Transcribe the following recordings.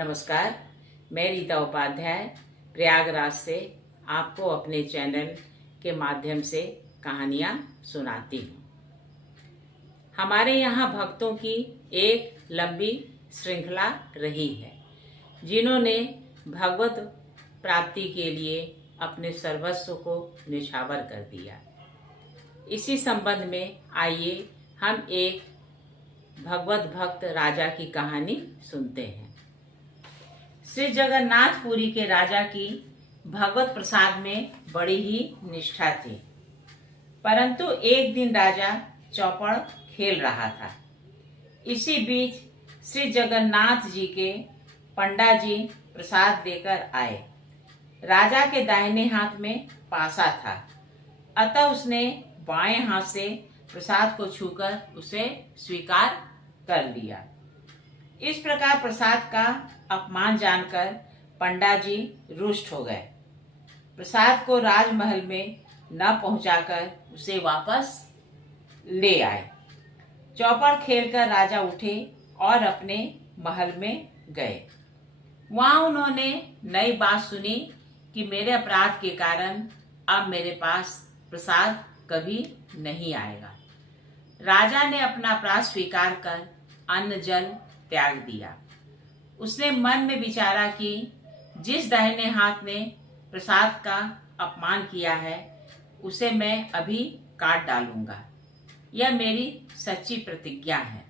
नमस्कार, मैं रीता उपाध्याय प्रयागराज से आपको अपने चैनल के माध्यम से कहानियाँ सुनाती हूँ। हमारे यहाँ भक्तों की एक लंबी श्रृंखला रही है, जिन्होंने भगवत प्राप्ति के लिए अपने सर्वस्व को निछावर कर दिया। इसी संबंध में आइए हम एक भगवत भक्त राजा की कहानी सुनते हैं। श्री जगन्नाथपुरी के राजा की भगवत प्रसाद में बड़ी ही निष्ठा थी, परंतु एक दिन राजा चौपड़ खेल रहा था। इसी बीच श्री जगन्नाथ जी के पंडा जी प्रसाद देकर आए। राजा के दाहिने हाथ में पासा था, अतः उसने बाएं हाथ से प्रसाद को छूकर उसे स्वीकार कर लिया। इस प्रकार प्रसाद का अपमान जानकर पंडा जी रुष्ट हो गए। प्रसाद को राजमहल में न पहुंचाकर उसे वापस ले आए। चौपड़ खेलकर राजा उठे और अपने महल में गए। वहां उन्होंने नई बात सुनी कि मेरे अपराध के कारण अब मेरे पास प्रसाद कभी नहीं आएगा। राजा ने अपना अपराध स्वीकार कर अन्न जल त्याग दिया। उसने मन में विचारा कि जिस दाहिने हाथ ने प्रसाद का अपमान किया है, उसे मैं अभी काट डालूंगा। यह मेरी सच्ची प्रतिज्ञा है।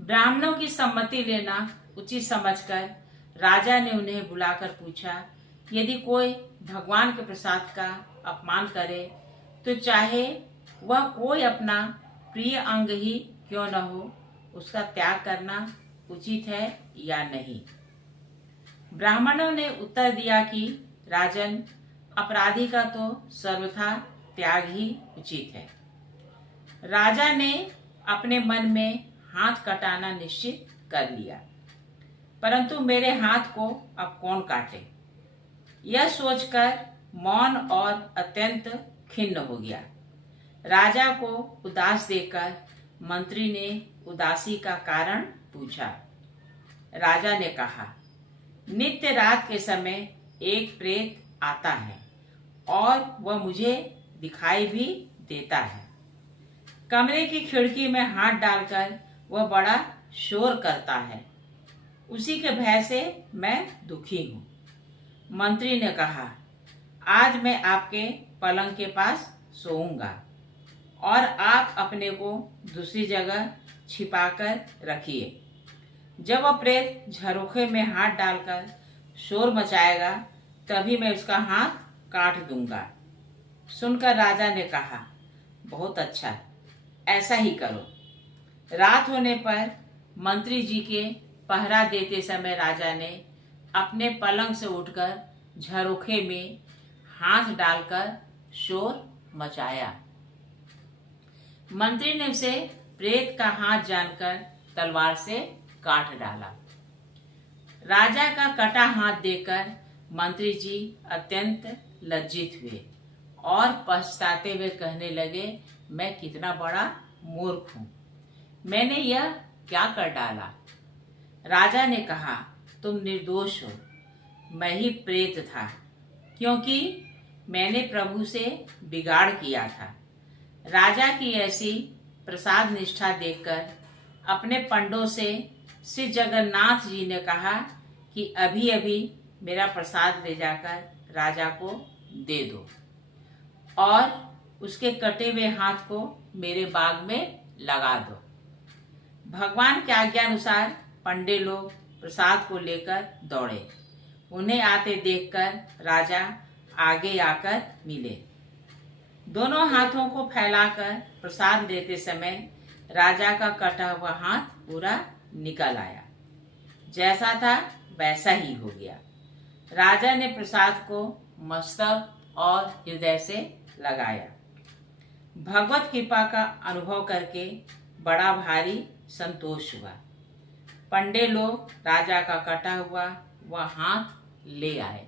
ब्राह्मणों की सम्मति लेना उचित समझकर राजा ने उन्हें बुलाकर पूछा, यदि कोई भगवान के प्रसाद का अपमान करे तो चाहे वह कोई अपना प्रिय अंग ही क्यों न हो, उसका त्याग करना उचित है या नहीं। ब्राह्मणों ने उत्तर दिया कि राजन, अपराधी का तो सर्वथा त्याग ही उचित है। राजा ने अपने मन में हाथ कटाना निश्चित कर लिया, परंतु मेरे हाथ को अब कौन काटे, यह सोचकर मौन और अत्यंत खिन्न हो गया। राजा को उदास देखकर मंत्री ने उदासी का कारण पूछा। राजा ने कहा, नित्य रात के समय एक प्रेत आता है और वह मुझे दिखाई भी देता है। कमरे की खिड़की में हाथ डालकर वह बड़ा शोर करता है। उसी के भय से मैं दुखी हूँ। मंत्री ने कहा, आज मैं आपके पलंग के पास सोऊंगा और आप अपने को दूसरी जगह छिपाकर रखिए। जब वह प्रेत झरोखे में हाथ डालकर शोर मचाएगा, तभी मैं उसका हाथ काट दूंगा। सुनकर राजा ने कहा, बहुत अच्छा, ऐसा ही करो। रात होने पर मंत्री जी के पहरा देते समय राजा ने अपने पलंग से उठकर झरोखे में हाथ डालकर शोर मचाया। मंत्री ने उसे प्रेत का हाथ जानकर तलवार से काट डाला। राजा का कटा हाथ देखकर मंत्री जी अत्यंत लज्जित हुए और पछताते हुए कहने लगे, मैं कितना बड़ा मूर्ख हूँ, मैंने यह क्या कर डाला। राजा ने कहा, तुम निर्दोष हो, मैं ही प्रेत था, क्योंकि मैंने प्रभु से बिगाड़ किया था। राजा की ऐसी प्रसाद निष्ठा देखकर अपने पंडों से श्री जगन्नाथ जी ने कहा कि अभी अभी मेरा प्रसाद ले जाकर राजा को दे दो और उसके कटे हुए हाथ को मेरे बाग में लगा दो। भगवान के आज्ञानुसार पंडे लोग प्रसाद को लेकर दौड़े। उन्हें आते देखकर राजा आगे आकर मिले। दोनों हाथों को फैलाकर प्रसाद देते समय राजा का कटा हुआ हाथ पूरा निकल आया। जैसा था वैसा ही हो गया। राजा ने प्रसाद को मस्तक और हृदय से लगाया। भगवत कृपा का अनुभव करके बड़ा भारी संतोष हुआ। पंडे लोग राजा का कटा हुआ वह हाथ ले आए,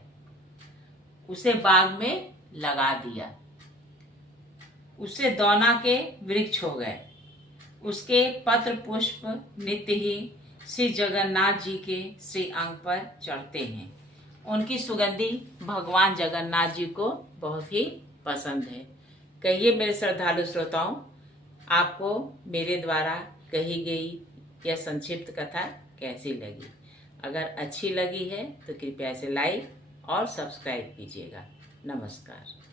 उसे बाग में लगा दिया। उससे दौना के वृक्ष हो गए। उसके पत्र पुष्प नित्य ही श्री जगन्नाथ जी के श्री अंग पर चढ़ते हैं। उनकी सुगंधी भगवान जगन्नाथ जी को बहुत ही पसंद है। कहिए मेरे श्रद्धालु श्रोताओं, आपको मेरे द्वारा कही गई यह संक्षिप्त कथा कैसी लगी? अगर अच्छी लगी है तो कृपया इसे लाइक और सब्सक्राइब कीजिएगा। नमस्कार।